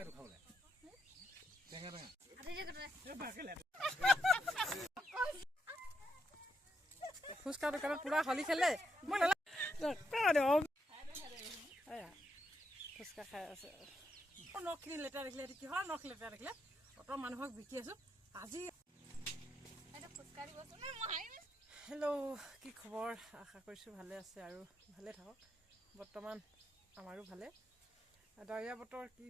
এইটো খাবলৈ টেঙা টেঙা ফুচকা দোকানত পুৰা হলি খেলে মই ফুচকা খাই আছে নখখিনি লেতেৰা দেখিলে কিহৰ নখ লেতেৰা দেখিলে অত মানুহক বিকি আছো আজি হেল্ল' কি খবৰ আশা কৰিছোঁ ভালে আছে আৰু ভালে থাকক বৰ্তমান আমাৰো ভালে ডাৱৰীয়া বতৰ কি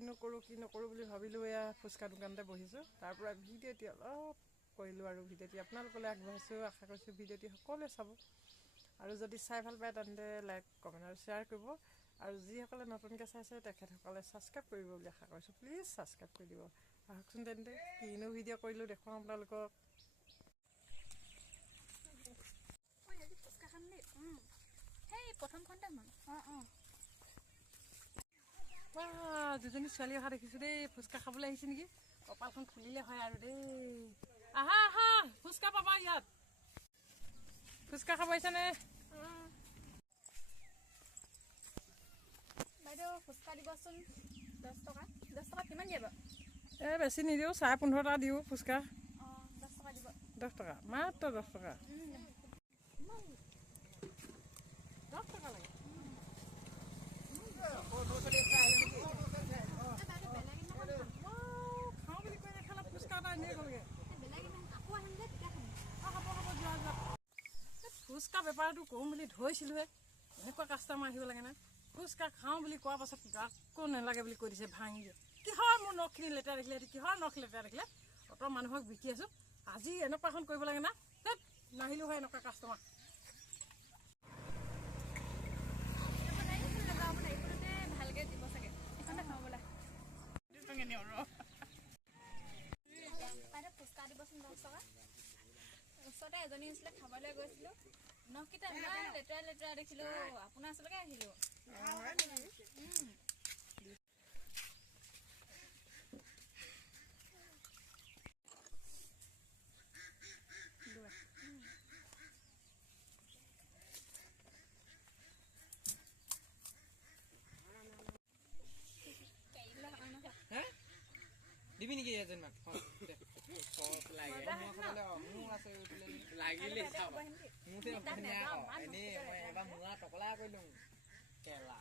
নকৰোঁ বুলি ভাবিলোঁ এয়া ফুচকা দোকানতে বহিছোঁ তাৰ পৰা ভিডিঅ'টি অলপ কৰিলোঁ আৰু ভিডিঅ'টি আপোনালোকলৈ আগবঢ়াইছোঁ আশা কৰিছোঁ ভিডিঅ'টি সকলোৱে চাব আৰু যদি চাই ভাল পায় তেন্তে লাইক কমেণ্ট আৰু শ্বেয়াৰ কৰিব আৰু যিসকলে নতুনকৈ চাইছে তেখেতসকলে ছাবস্ক্ৰাইব কৰিব বুলি আশা কৰিছোঁ প্লিজ ছাবস্ক্ৰাইব কৰি দিব আহকচোন তেন্তে কিনো ভিডিঅ' কৰিলোঁ দেখুৱাওঁ আপোনালোকক দুজনী ছোৱালী অহা দেখিছোঁ দেই ফুচকা খাবলৈ আহিছে নেকি কপালখন খুলিলে হয় আৰু দেই আহা আহা ফুচকা পাবা ইয়াত ফুচকা খাব আহিছেনে বাইদেউ ফুচকা দিবচোন 10 টকা কিমান দিব এই বেছি নিদিওঁ 15.5 টকা দিওঁ ফুচকা 10 টকা দিব 10 টকা মাত্ৰ 10 টকা 10 টকা লাগে খাওঁ বুলি কৈ নাখালা ফুচকা এটা এনেই গ'লগৈ ফুচকা বেপাৰটো কৰোঁ বুলি ধৰিছিলোঁহে এনেকুৱা কাষ্টমাৰ আহিব লাগে না ফুচকা খাওঁ বুলি কোৱাৰ পাছত আকৌ নালাগে বুলি কৈ দিছে ভাঙি দিয়ে কিহৰ মোৰ নখখিনি লেতেৰা দেখিলে কিহৰ নখ লেতেৰা দেখিলে অত মানুহক বিকি আছোঁ আজি এনেকুৱা এখন কৰিব লাগে না নাহিলোঁ হয় এনেকুৱা কাষ্টমাৰ ভালকৈ দিব চাগে ফুচকা দিবচোন 10 টকা ওচৰতে এজনী আছিলে খাবলৈ গৈছিলোঁ নখকেইটা ইমান লেতেৰা দেখিলোঁ আপোনাৰ ওচৰলৈকে আহিলোঁ দিবি নেকি এজনমান লাগিলে এনেই মই এবাৰ মোৱা টকলা কৰি দিওঁ কেলা